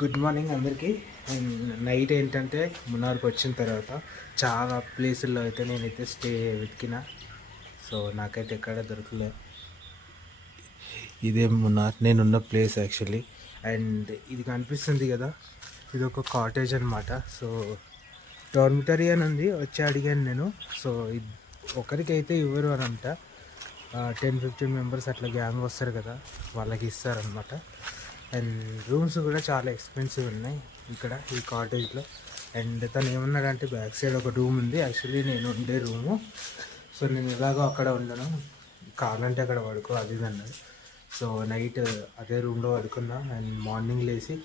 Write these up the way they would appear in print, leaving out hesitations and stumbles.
Good morning అందరికీ. Night ఏంటంటే మున్నార్కి వచ్చిన తర్వాత చాలా ప్లేసుల్లో అయితే నేనైతే స్టే వెతికిన. సో నాకైతే ఎక్కడ దొరకలే. ఇదే మున్నార్ నేనున్న ప్లేస్ యాక్చువల్లీ. అండ్ ఇది కనిపిస్తుంది కదా, ఇది ఒక కాటేజ్ అనమాట. సో డార్మిటరీ అని ఉంది, వచ్చి అడిగాను నేను. సో ఒకరికైతే ఇవ్వరు అని అంట, 10-15 మెంబర్స్ అట్లా గ్యాంగ్ వస్తారు కదా, వాళ్ళకి ఇస్తారనమాట. అండ్ రూమ్స్ కూడా చాలా ఎక్స్పెన్సివ్ ఉన్నాయి ఇక్కడ ఈ కాటేజ్లో. అండ్ తను ఏమన్నాడంటే బ్యాక్ సైడ్ ఒక రూమ్ ఉంది, యాక్చువల్లీ నేను ఉండే రూము. సో నేను ఎలాగో అక్కడ ఉండను, కావాలంటే అక్కడ పడుకో అది ఇది అన్నాడు. సో నైట్ అదే రూమ్లో పడుకున్నా. అండ్ మార్నింగ్ లేచి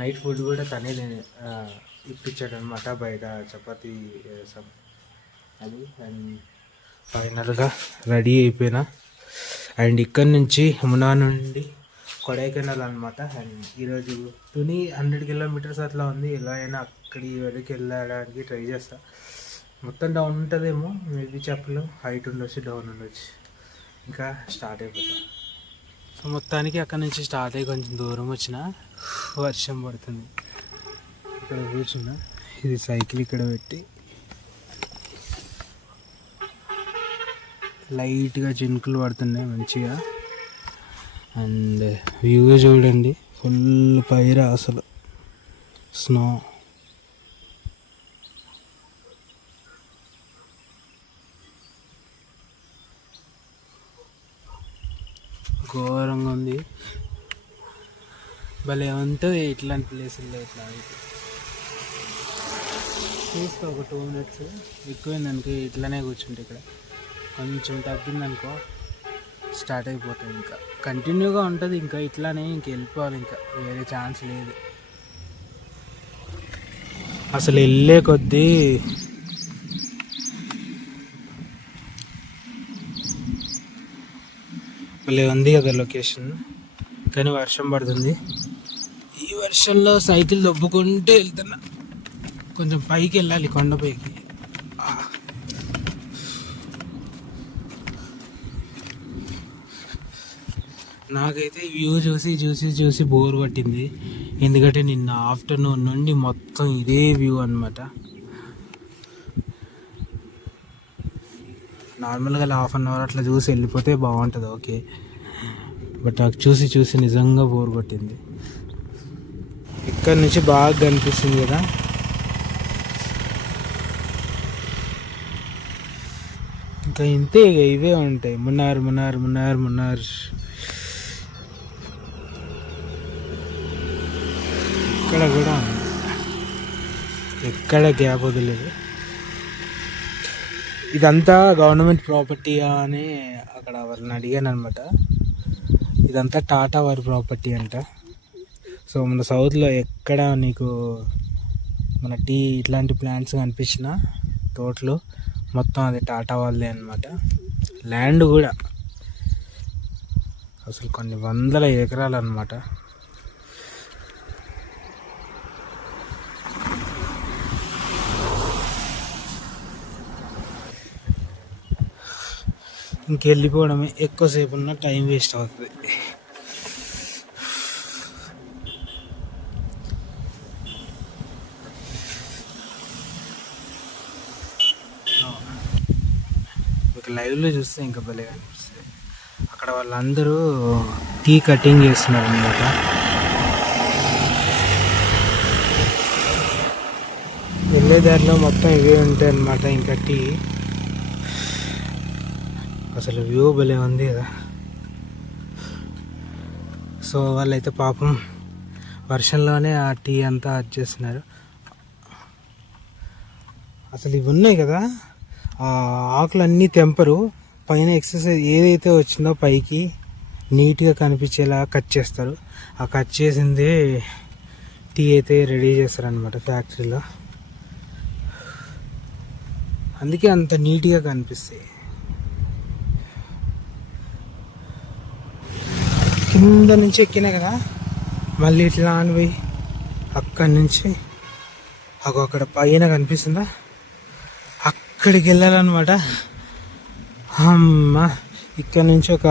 నైట్ ఫుడ్ కూడా తనే ఇప్పించాడు అనమాట, బయట చపాతీ అది. అండ్ ఫైనల్గా రెడీ అయిపోయినా. అండ్ ఇక్కడ నుంచి మున్నార్ నుండి కొడైకెనాల్ అనమాట. అండ్ ఈరోజు 100 కిలోమీటర్స్ అట్లా ఉంది. ఎలా అయినా అక్కడి వరకు వెళ్ళడానికి ట్రై చేస్తా. మొత్తం డౌన్ ఉంటుందేమో, మేబీ చెప్పలేం, హైట్ ఉండొచ్చు, డౌన్ ఉండొచ్చు. ఇంకా స్టార్ట్ అయిపోతాం. సో మొత్తానికి అక్కడ నుంచి స్టార్ట్ అయ్యి కొంచెం దూరం వచ్చిన వర్షం పడుతుంది. ఇక్కడ కూర్చున్నా, ఇది సైకిల్ ఇక్కడ పెట్టి లైట్గా చినుకులు పడుతున్నాయి మంచిగా. అండ్ వ్యూ చూడండి, ఫుల్ పైరా అసలు స్నో. ఘోరంగా ఉంది, భలే ఉంటుంది ఇట్లాంటి ప్లేసుల్లో. ఇట్లా చూస్తా ఒక 2 మినిట్స్ ఎక్కువైందనుకో ఇట్లానే కూర్చుంటే, ఇక్కడ కొంచెం తగ్గిందనుకో స్టార్ట్ అయిపోతుంది. ఇంకా కంటిన్యూగా ఉంటుంది, ఇంకా ఇట్లానే ఇంక వెళ్ళిపోవాలి, ఇంకా వేరే ఛాన్స్ లేదు. అసలు వెళ్ళే కొద్దీ భలే ఉంది కదా లొకేషన్, కానీ వర్షం పడుతుంది. ఈ వర్షంలో సైకిల్ దొబ్బుకుంటూ వెళ్తున్నా. కొంచెం పైకి వెళ్ళాలి, కొండపైకి. నాకైతే వ్యూ చూసి బోర్ పట్టింది. ఎందుకంటే నిన్న ఆఫ్టర్నూన్ నుండి మొత్తం ఇదే వ్యూ అనమాట. నార్మల్గా 1/2 అవర్ అట్లా చూసి వెళ్ళిపోతే బాగుంటుంది, ఓకే. బట్ నాకు చూసి నిజంగా బోర్ పట్టింది. ఇక్కడ నుంచి బాగా కనిపిస్తుంది కదా. ఇంకా ఇంతే, ఇవే ఉంటాయి. మున్నార్. ఇక్కడ కూడా ఎక్కడ గ్యాప్ వదిలేదు. ఇదంతా గవర్నమెంట్ ప్రాపర్టీయా అని అక్కడ వాళ్ళని అడిగాను అనమాట. ఇదంతా టాటా వారి ప్రాపర్టీ అంట. సో మన సౌత్లో ఎక్కడ నీకు మన టీ ఇట్లాంటి ప్లాంట్స్ కనిపించిన తోటలు మొత్తం అది టాటా వాళ్ళే అనమాట. ల్యాండ్ కూడా అసలు కొన్ని వందల ఎకరాలు అనమాట. ఇంకెళ్ళిపోవడమే, ఎక్కువసేపు ఉన్న టైం వేస్ట్ అవుతుంది. మీకు లైవ్లో చూస్తే ఇంకా భలే అనిపిస్తుంది. అక్కడ వాళ్ళందరూ టీ కటింగ్ చేస్తున్నారు అన్నమాట. వెళ్ళే దారిలో మొత్తం ఇవే ఉంటాయి అన్నమాట. ఇంకా టీ అసలు వ్యూ భలే ఉంది కదా. సో వాళ్ళైతే పాపం వర్షంలోనే ఆ టీ అంతా చేస్తున్నారు. అసలు ఇవి ఉన్నాయి కదా, ఆ ఆకులు అన్నీ తెంపరు, పైన ఎక్సర్సైజ్ ఏదైతే వచ్చిందో పైకి నీట్గా కనిపించేలా కట్ చేస్తారు. ఆ కట్ చేసిందే టీ అయితే రెడీ చేస్తారనమాట ఫ్యాక్టరీలో. అందుకే అంత నీట్గా కనిపిస్తాయి. కింద నుంచి ఎక్కినా కదా, మళ్ళీ ఇట్లా అని పోయి అక్కడి నుంచి అక్కడ పైన కనిపిస్తుందా, అక్కడికి వెళ్ళాలన్నమాట. అమ్మ, ఇక్కడ నుంచి ఒక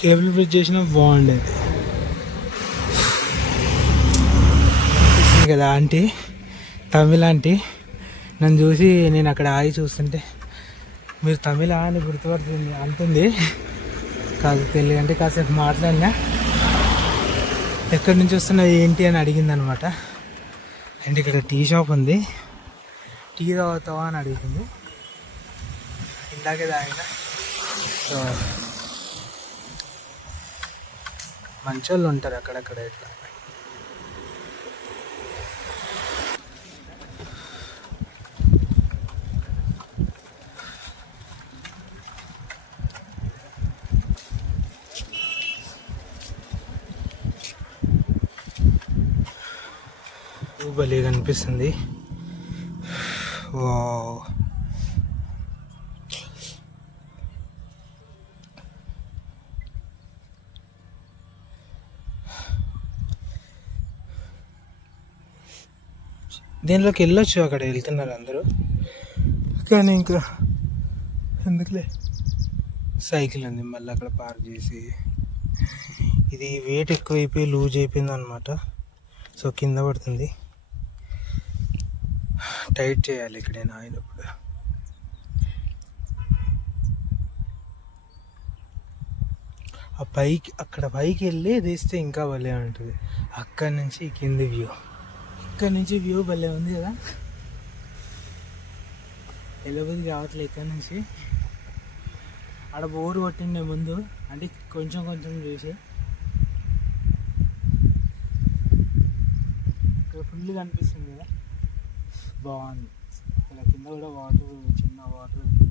కేబుల్ బ్రిడ్జ్ చేసినా బాగుండేది. కదా ఆంటీ, తమిళ ఆంటీ. నన్ను చూసి నేను అక్కడ ఆగి చూస్తుంటే మీరు తమిళ అని గుర్తుపడుతుంది అంటుంది. కాదు తెలియదు అంటే కాసేపు మాట్లాడినా, ఎక్కడి నుంచి వస్తున్నది ఏంటి అని అడిగింది అనమాట. అండ్ ఇక్కడ టీ షాప్ ఉంది, టీ తాగుతావా అని అడుగుతుంది. ఇందాకే తాగిన. సో మంచోళ్ళు ఉంటారు అక్కడక్కడ. ఇట్లా భలే కనిపిస్తుంది. వావ్, దీనిలోకి వెళ్ళొచ్చు, అక్కడ వెళ్తున్నారు అందరూ. కానీ ఇంకా ఎందుకులే, సైకిల్ ఉంది మళ్ళీ అక్కడ పార్క్ చేసి. ఇది వెయిట్ ఎక్కువైపోయి లూజ్ అయిపోయింది అనమాట. సో కింద పడుతుంది, టైట్ చేయాలి ఇక్కడైనా అయినప్పుడు. ఆ పైకి, అక్కడ పైకి వెళ్ళి తీస్తే ఇంకా భలే ఉంటుంది. అక్కడి నుంచి కింది వ్యూ, ఇక్కడ నుంచి వ్యూ భలే ఉంది కదా. వెళ్ళబుద్ధి కావట్లేదు ఇక్కడ నుంచి. ఆడ బోరు కొట్టిండే ముందు, అంటే కొంచెం కొంచెం చూసి. ఇక్కడ ఫుల్ కనిపిస్తుంది కదా, బాగుంది. ఇక్కడ కింద కూడా వాటర్, చిన్న వాటర్ వెళ్తుంది.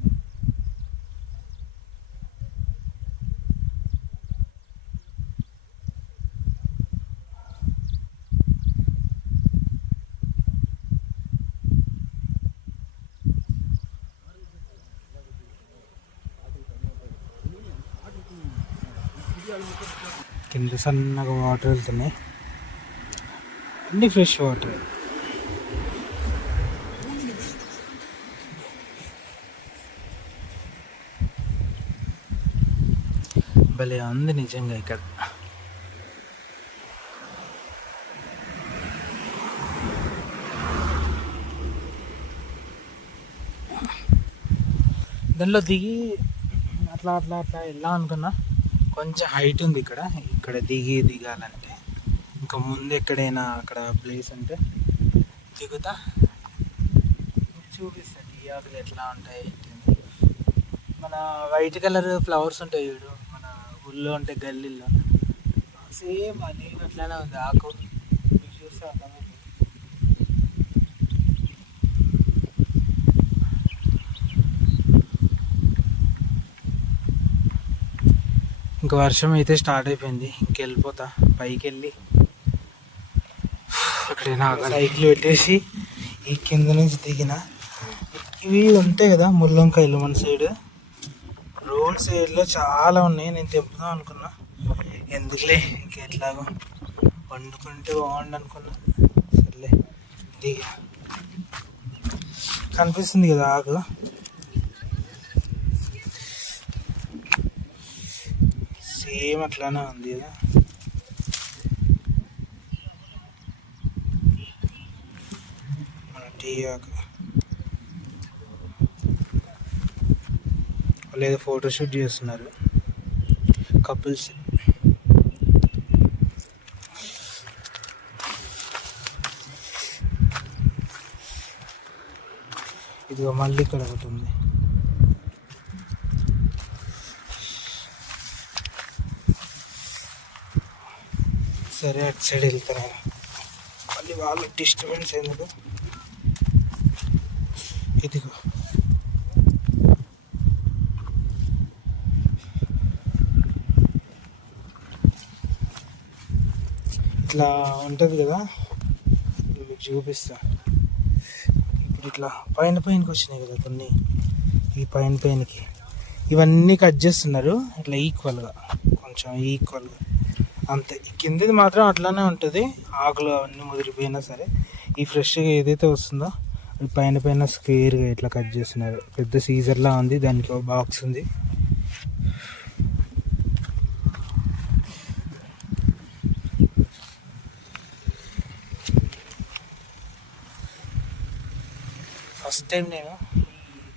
కింద సన్నగా వాటర్ వెళ్తున్నాయి, అన్ని ఫ్రెష్ వాటర్. భలే ఉంది నిజంగా ఇక్కడ. దానిలో దిగి అట్లా అట్లా అట్లా వెళ్ళాం అనుకున్నా. కొంచెం హైట్ ఉంది ఇక్కడ, ఇక్కడ దిగాలంటే. ఇంకా ముందు ఎక్కడైనా అక్కడ ప్లేస్ ఉంటే దిగుతా, చూపిస్తా టీ ఆకులు ఎట్లా ఉంటాయి. మన వైట్ కలర్ ఫ్లవర్స్ ఉంటాయి చూడు, మన ఊళ్ళో ఉంటాయి గల్లీలో, సేమ్ అది అట్లానే ఉంది ఆకు. చూస్తే అర్థమైంది. ఇంకా వర్షం అయితే స్టార్ట్ అయిపోయింది, ఇంకెళ్ళిపోతా పైకి వెళ్ళి అక్కడైనా సైకిల్ పెట్టేసి ఈ కింద నుంచి దిగిన. ఇవి ఉంటాయి కదా ముల్లంకాయలు, మన సైడ్ రోడ్ సైడ్లో చాలా ఉన్నాయి. నేను తెంపుదాం అనుకున్నా, ఎందుకులే ఇంకెట్లాగో వండుకుంటే బాగుండు అనుకున్నా. సర్లే దిగా, కనిపిస్తుంది కదా ఆకు, సేమ్ అట్లానే ఉంది కదా. మన టీ ఆకు. వాళ్ళు ఏదో ఫోటోషూట్ చేస్తున్నారు కపుల్స్. ఇదిగో మళ్ళీ ఇక్కడ ఒకటి ఉంది. సరే అటు సైడ్ వెళ్తాను, మళ్ళీ వాళ్ళ డిస్టర్బెన్స్ ఎందుకు. ఇదిగో ఇట్లా ఉంటుంది కదా, మీకు చూపిస్తా. ఇప్పుడు ఇట్లా పైనకి వచ్చినాయి కదా కొన్ని, ఈ పైనకి ఇవన్నీ కట్ చేస్తున్నారు ఇట్లా ఈక్వల్గా, కొంచెం ఈక్వల్గా అంతే. కిందది మాత్రం అట్లానే ఉంటుంది, ఆకులు అవన్నీ ముదిరిపోయినా సరే. ఈ ఫ్రెష్గా ఏదైతే వస్తుందో అది పైన స్క్వేర్గా ఇట్లా కట్ చేస్తున్నారు. పెద్ద సీజర్లా ఉంది, దానికి ఒక బాక్స్ ఉంది. ఫస్ట్ టైం నేను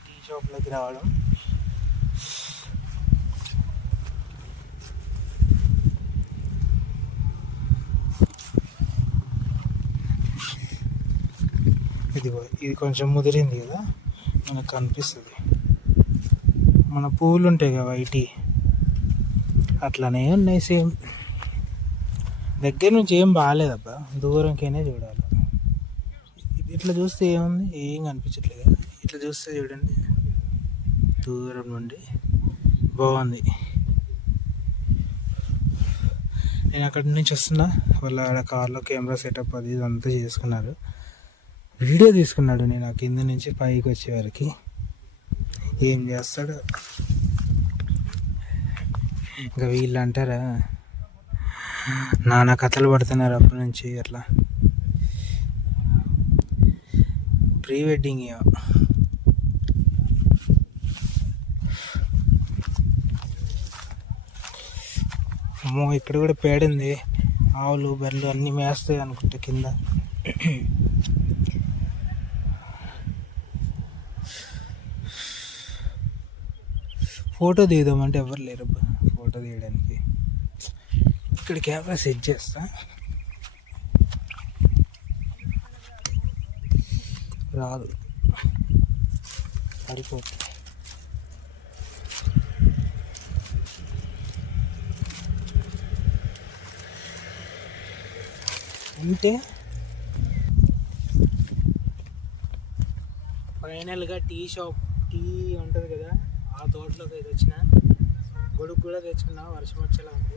టీ షాప్లోకి రావడం. ఇది కొంచెం ముదిరింది కదా, మనకు కనిపిస్తుంది. మన పువ్వులు ఉంటాయి కదా వైటి, అట్లానే ఉన్నాయి సేమ్. దగ్గర నుంచి ఏం బాగాలేదబ్బా, దూరంకైనా చూడాలి. ఇట్లా చూస్తే ఏముంది, ఏం కనిపించట్లేదు. ఇట్లా చూస్తే చూడండి, దూరం నుండి బాగుంది. నేను అక్కడి నుంచి వస్తున్నా, వాళ్ళ ఆడ కార్లో కెమెరా సెటప్ అది ఇదంతా చేసుకున్నారు. వీడియో తీసుకున్నాడు నేను ఆ కింద నుంచి పైకి వచ్చే వరకు. ఏం చేస్తాడు ఇంకా వీళ్ళు అంటారా, నానా కథలు పడుతున్నారు అప్పటి నుంచి. అట్లా ప్రీ వెడ్డింగ్ అమ్మో, ఇక్కడ కూడా పేడింది. ఆవులు బర్రెలు అన్నీ మేస్తాయి అనుకుంటా కింద. ఫోటో దిగుదామంటే ఎవరు లేరు ఫోటో తీయడానికి. ఇక్కడ కెమెరా సెట్ చేస్తా, రాదు, పడిపోతుంది. అంటే ఫైనల్గా టీ షాప్, టీ ఉంటుంది కదా, ఆ తోటలోకి అయితే వచ్చిన. గొడుగు కూడా తెచ్చుకున్నా, వర్షం వచ్చేలా ఉంది.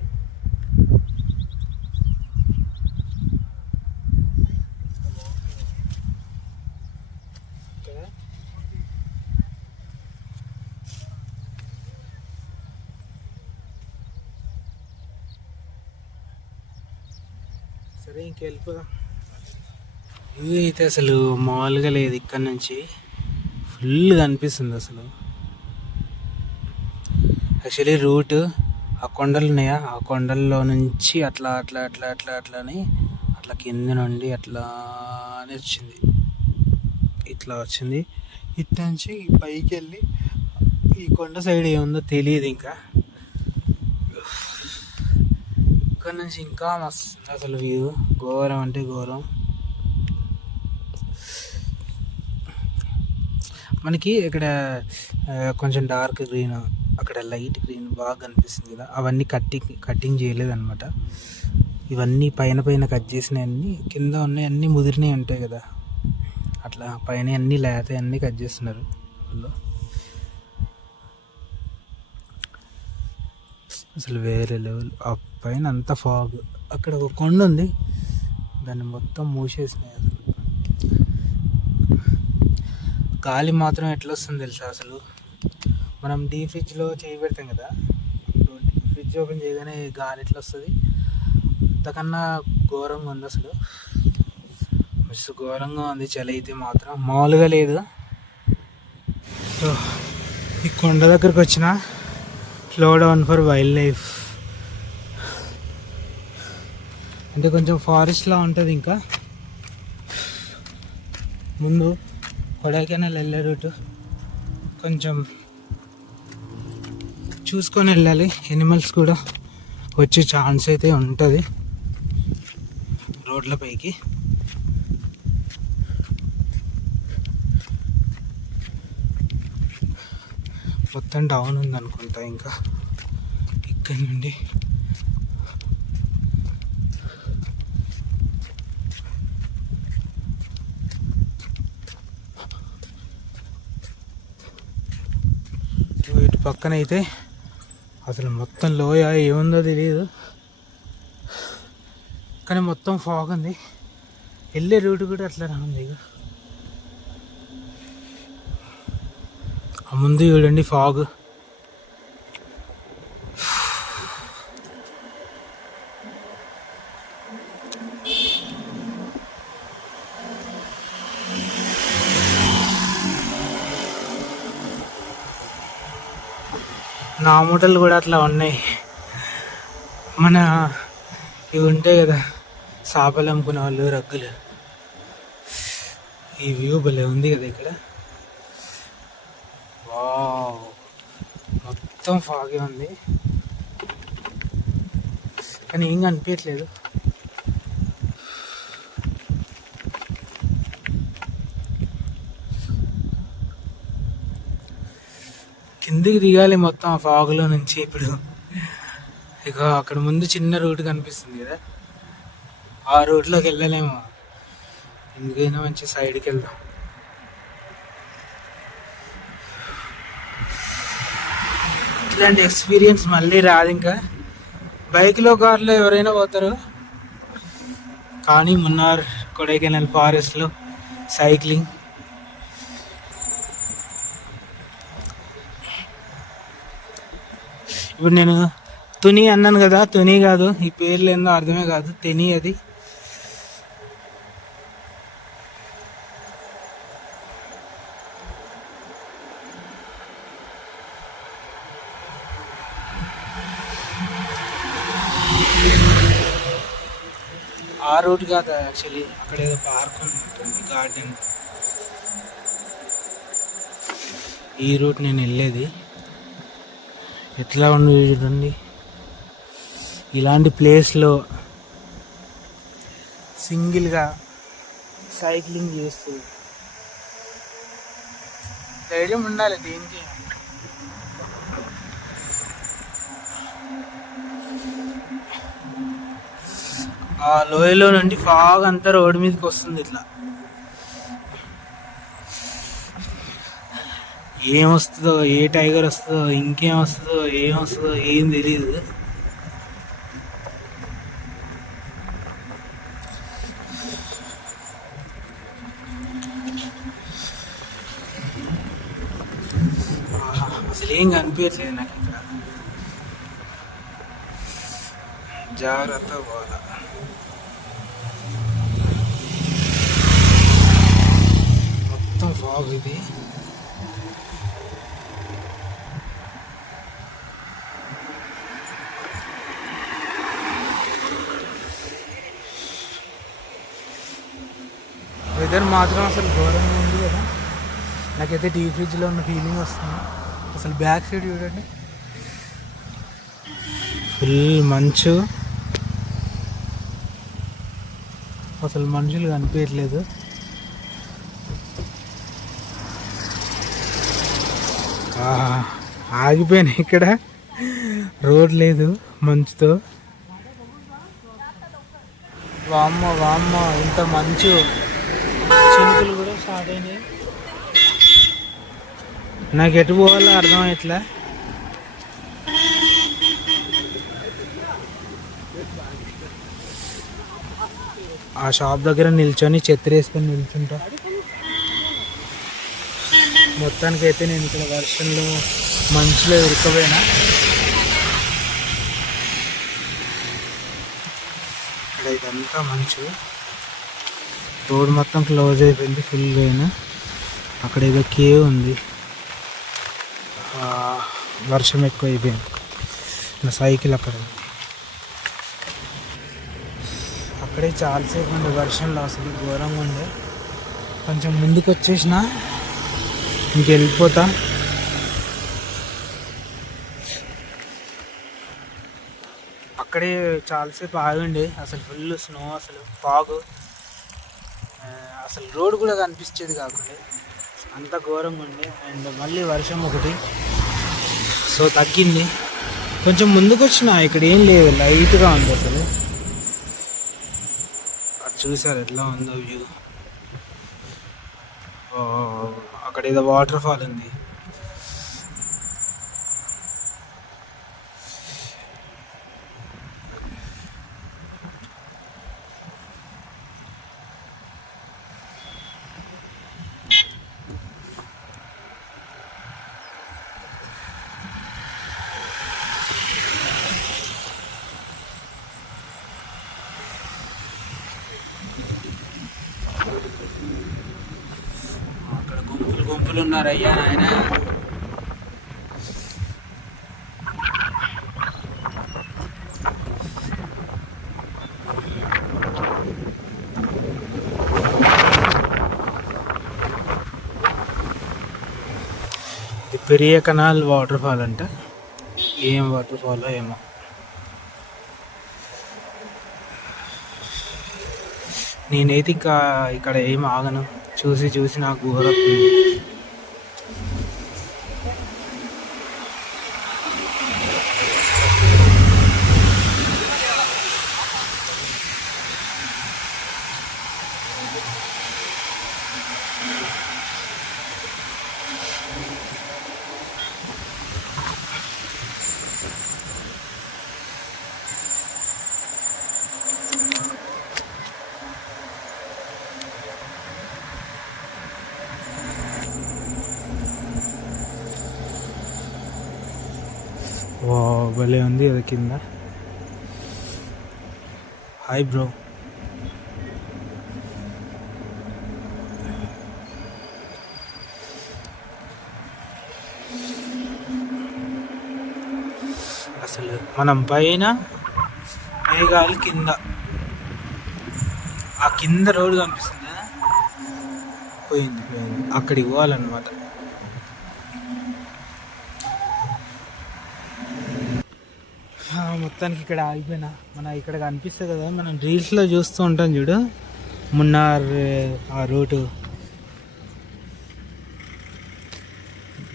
సరే ఇంకెళ్ళిపోదాం. ఇది అయితే అసలు మామూలుగా లేదు, ఇక్కడ నుంచి ఫుల్గా అనిపిస్తుంది అసలు. యాక్చువల్లీ రూట్ ఆ కొండలు ఉన్నాయా, ఆ కొండల్లో నుంచి అట్లా అట్లా అట్లా అట్లా అట్లా అని అట్లా కింద నుండి అట్లా అని వచ్చింది, ఇట్లా వచ్చింది. ఇటు నుంచి పైకి వెళ్ళి ఈ కొండ సైడ్ ఏముందో తెలియదు. ఇంకా ఇక్కడ నుంచి ఇంకా మస్తు అసలు వ్యూ, ఘోరం అంటే ఘోరం. మనకి ఇక్కడ కొంచెం డార్క్ గ్రీన్, అక్కడ లైట్ గ్రీన్ బాగా కనిపిస్తుంది కదా, అవన్నీ కటింగ్ చేయలేదన్నమాట. ఇవన్నీ పైన పైన కట్ చేసినవన్నీ, కింద ఉన్నాయి అన్నీ ముదిరినవి ఉంటాయి కదా, అట్లా పైన అన్నీ లేత అన్నీ కట్ చేస్తున్నారు వాళ్ళు. అసలు వేరే లెవెల్. ఆ పైన అంతా ఫాగ్. అక్కడ ఒక కొండ ఉంది, దాన్ని మొత్తం మూసేసినాయి. అసలు గాలి మాత్రం ఎట్లా వస్తుంది తెలుసా అసలు. మనం డీ ఫ్రిడ్జ్లో చేయి పెడతాం కదా, ఫ్రిడ్జ్ ఓపెన్ చేయగానే గాలి ఎట్లా వస్తుంది, అంతకన్నా ఘోరంగా ఉంది అసలు. మస్తు ఘోరంగా ఉంది. చలి అయితే మాత్రం మామూలుగా లేదు. సో ఈ కొండ దగ్గరకు వచ్చిన, slow down for wild life అంటే కొంచెం ఫారెస్ట్లా ఉంటుంది. ఇంకా ముందు కొడైకెనాల్ వెళ్ళే రూట్ కొంచెం చూసుకొని వెళ్ళాలి. ఎనిమల్స్ కూడా వచ్చే ఛాన్స్ అయితే ఉంటుంది రోడ్లపైకి. మొత్తం డౌన్ ఉందనుకుంటా. ఇంకా ఇక్కడ నుండి ఇటు పక్కన అయితే అసలు మొత్తం లోయ ఏముందో తెలియదు, కానీ మొత్తం ఫాగ్ ఉంది. వెళ్ళే రూట్ కూడా అట్లా ఉంది. ఇక ఆ ముందు చూడండి ఫాగ్. నా మూటలు కూడా అట్లా ఉన్నాయి. మన ఇవి ఉంటాయి కదా చేపలు అమ్ముకునే వాళ్ళు, రగ్గులు. ఈ వ్యూ భలే ఉంది కదా ఇక్కడ. మొత్తం ఫాగే ఉంది కానీ ఏం కనిపించట్లేదు. కిందికి దిగాలి మొత్తం ఆ ఫాగ్లో నుంచి. ఇప్పుడు ఇక అక్కడ ముందు చిన్న రూట్ కనిపిస్తుంది కదా, ఆ రూట్లోకి వెళ్ళలేము. ఎందుకైనా మంచి సైడ్కి వెళ్దాం. ఇట్లాంటి ఎక్స్పీరియన్స్ మళ్ళీ రాదు ఇంకా. బైక్లో కార్లో ఎవరైనా పోతారు, కానీ మున్నార్ కొడైకెనాల్ ఫారెస్ట్లో సైక్లింగ్. ఇప్పుడు నేను తుని అన్నాను కదా, తుని కాదు, ఈ పేర్లు ఏందో అర్థమే కాదు, తెని అది. ఆ రూట్ కాదు యాక్చువల్లీ, అక్కడ ఏదో పార్క్ ఉన్నట్టుంది, గార్డెన్. ఈ రూట్ నేను వెళ్ళేది. ఎట్లా ఉంది చూడండి, ఇలాంటి ప్లేస్లో సింగిల్గా సైక్లింగ్ చేస్తూ ధైర్యం ఉండాలి దేనికి. ఆ లోయలో నుండి ఫాగ్ అంతా రోడ్డు మీదకి వస్తుంది. ఇట్లా ఏం వస్తుందో, ఏ టైగర్ వస్తుందో, ఇంకేం వస్తుందో, ఏం వస్తుందో ఏం తెలియదు. అసలు ఏం కనిపించట్లేదు నాకు ఇక్కడ. జాగ్రత్త పోవాలా. మొత్తం ఫాగ్ ఇది. వెదర్ మాత్రం అసలు ఘోరంగా ఉంది కదా. నాకైతే డీ ఫ్రిడ్జ్లో ఉన్న ఫీలింగ్ వస్తుంది. అసలు బ్యాక్ సైడ్ చూడండి, ఫుల్ మంచు. అసలు మనుషులు కనిపించట్లేదు. ఆగిపోయినా ఇక్కడ, రోడ్ లేదు మంచుతో. వామ్మ వామ్మ, ఇంత మంచు. చినుకులు కూడా స్టార్ట్ అయినాయి. నాకు ఎటు పోవాలో అర్థమయ్యట్లే. ఆ షాప్ దగ్గర నిల్చొని ఛత్రి వేసుకొని నిల్చుంటా. మొత్తానికైతే నేను ఇక్కడ వర్షంలో మంచులో ఇరుక్కుపోయినా. ఇక్కడ ఇదంతా మంచు, రోడ్ మొత్తం క్లోజ్ అయిపోయింది ఫుల్గా. అయినా అక్కడ ఏదో కేవ్ ఉంది, వర్షం ఎక్కువ అయిపోయింది. నా సైకిల్ అక్కడే చాలాసేపు ఉండే వర్షంలో, అసలు ఘోరంగా ఉండే. కొంచెం ముందుకు వచ్చేసిన ఇంకెళ్ళిపోతా. అక్కడే చాలాసేపు ఆగండి. అసలు ఫుల్ స్నో, అసలు ఫాగ్, అసలు రోడ్ కూడా కనిపించేది కాకుండా అంత ఘోరంగా ఉండే. అండ్ మళ్ళీ వర్షం ఒకటి, సో తగ్గింది. కొంచెం ముందుకు వచ్చిన ఇక్కడ ఏం లేదు, లైట్గా ఉంది అసలు. అటు చూసారు ఎట్లా ఉందో వ్యూ. అక్కడ ఏదో వాటర్ ఫాల్ ఉంది. అక్కడ గుంపులు ఉన్నారు. అయ్యా నాయన, పెరియ కెనాల్ వాటర్ ఫాల్ అంట. ఏం వాటర్ ఫాలో ఏమో. నేనైతే ఇంకా ఇక్కడ ఏం ఆగను, చూసి చూసి నాకు ఘోరొస్తుంది. వా భలే ఉంది అది కింద. Hi bro. అసలు మనం పైన మేఘాలు కింద, ఆ కింద రోడ్డు కనిపిస్తుంది, పోయింది పోయింది, అక్కడికి పోవాలన్నమాట. మొత్తానికి ఇక్కడ ఆగిపోయినా. మన ఇక్కడ కనిపిస్తుంది కదా, మనం రీల్స్లో చూస్తూ ఉంటాం చూడు, మున్నార్ ఆ రూటు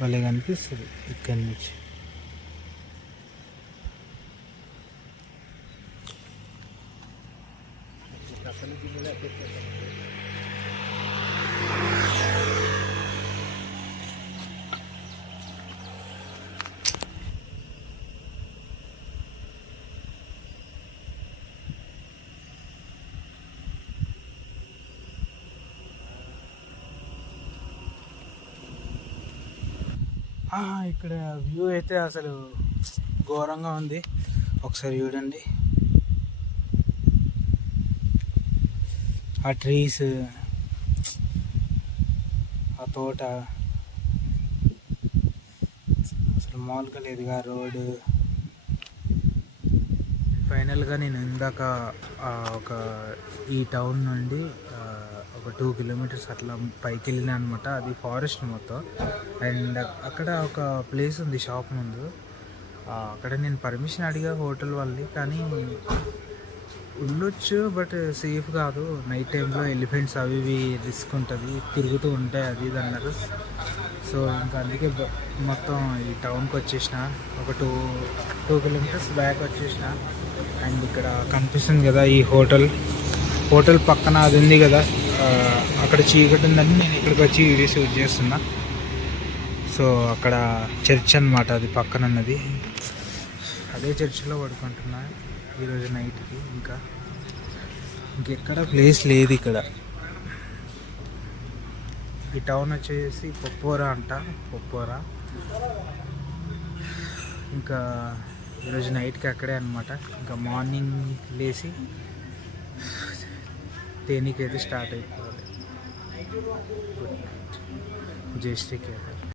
భలే కనిపిస్తుంది ఇక్కడి నుంచి. ఇక్కడ వ్యూ అయితే అసలు ఘోరంగా ఉంది, ఒకసారి చూడండి. ఆ ట్రీస్, ఆ తోట అసలు మామూలుగా లేదుగా రోడ్డు. ఫైనల్గా నేను ఇందాక ఈ టౌన్ నుండి ఒక 2 కిలోమీటర్స్ అట్లా పైకి వెళ్ళినా అనమాట. అది ఫారెస్ట్ మొత్తం. అండ్ అక్కడ ఒక ప్లేస్ ఉంది షాప్ ముందు, అక్కడ నేను పర్మిషన్ అడిగా హోటల్ వాళ్ళని, కానీ ఉండొచ్చు బట్ సేఫ్ కాదు, నైట్ టైంలో ఎలిఫెంట్స్ అవి ఇవి రిస్క్ ఉంటుంది, తిరుగుతూ ఉంటాయి అది ఇది అన్నారు. సో ఇంకా అందుకే మొత్తం ఈ టౌన్కి వచ్చేసిన, ఒక 2 కిలోమీటర్స్ బ్యాక్ వచ్చేసిన. అండ్ ఇక్కడ కనిపిస్తుంది కదా ఈ హోటల్ పక్కన అది ఉంది కదా, అక్కడ చీకటి ఉందని నేను ఇక్కడికి వచ్చి వీడియో షూట్ చేస్తున్నా. సో అక్కడ చర్చ్ అన్నమాట, అది పక్కన ఉన్నది. అదే చర్చిలో పడుకుంటున్నా ఈరోజు నైట్కి. ఇంకెక్కడ ప్లేస్ లేదు ఇక్కడ. ఈ టౌన్ వచ్చేసి పొప్పోరా అంట, పొప్పోరా. ఇంకా ఈరోజు నైట్కి అక్కడే అనమాట. ఇంకా మార్నింగ్ లేచి తేనీకైతే స్టార్ట్ అయిపోవాలి. గుడ్ నైట్, జై శ్రీ కేదార్.